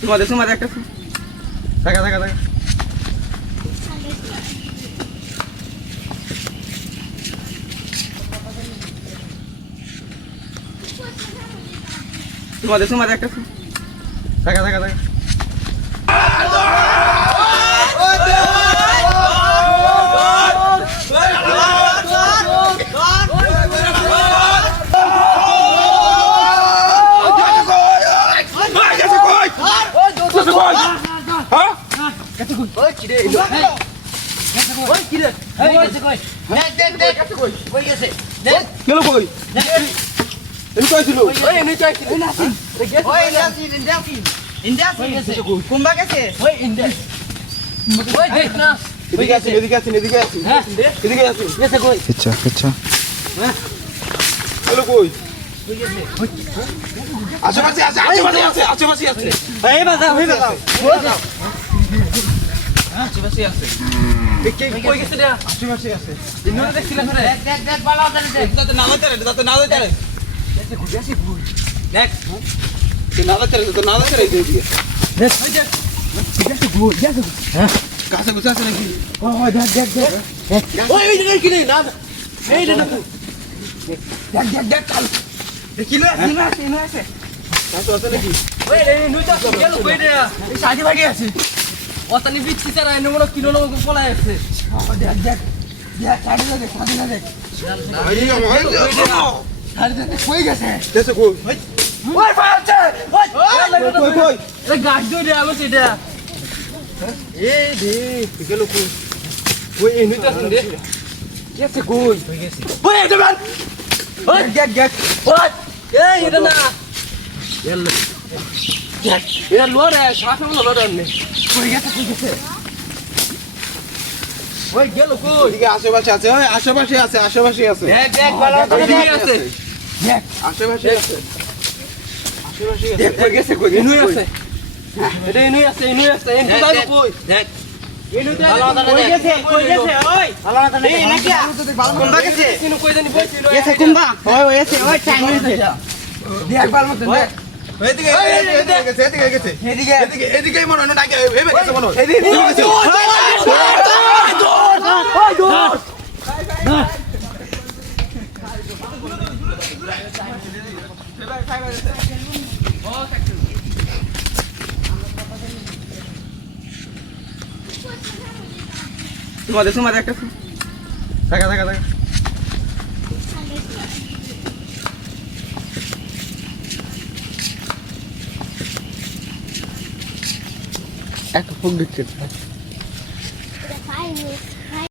তোমাদের তোমার একটা দেখা দেখা দেখা তোমাদের তোমার একটা দেখা দেখা দেখা আশেপাশে আছে আশেপাশে আছে আশেপাশে আছে এই বাজাও এই বাজাও আশেপাশে আছে কে কই গেছে রে আশেপাশে আছে ইন্নরে দেখছিলাম রে দেখ দেখ বালা দে দাতে না দাতে এসে ঘুরে আসি ভুল দেখ তুই না দাতে তো না দাতে রে দিয়ে দেখ ওই দেখ দেখতে ভুল দেখ হ্যাঁ কাছে গুছা আছে নাকি ওই দেখ দেখ দেখ ওই ওই কি রে না এই রে না দেখ দেখ দেখ চল দেখিলো ইনো আছে কাছে আছে নাকি ওই রে নুই তো গেল কই রে এই সাজি ভাগি আছে ওতানি বিচ্ছি চারা এনে মনে কিলো লোক পলাই আছে দেখ দেখ দেখ সাজি না দেখ আরে আমার সাজি না কই গেছে দেশে কই ওই ফালছে ওই কই এ গাছ ধরে আলো সেটা এ দে গেল কই ওই এনুই তো আছে রে গেছে কই গেছে ওই এটা মান ওই দেখ ওই এই এটা না এলো এরা লোরে শাসন লোরে নে কই গেছে ওই গেল কই দিকে আশেপাশে আছে ওই আশেপাশে আছে দেখ দেখ ভালো করে আছে দেখ আশেপাশে আছে দেখ কই গেছে কই ইনুই আছে এটা ইনুই আছে এনু যাবে কই দেখ ইনু তো কই গেছে ওই ভালো না এই নাকি কোনবা গেছে ইনু কই জানি গেছে কোনবা ওই এসে ওই টাইম হইছে দেখ ভালো মত দেখ এদিকে গেছে এদিকে মনে হয় না এবে গেছে মনে হয় এদিকে গেছে দৌড় তোমাদের একটা দেখা দেখা দেখা একটা ফোন দিচ্ছে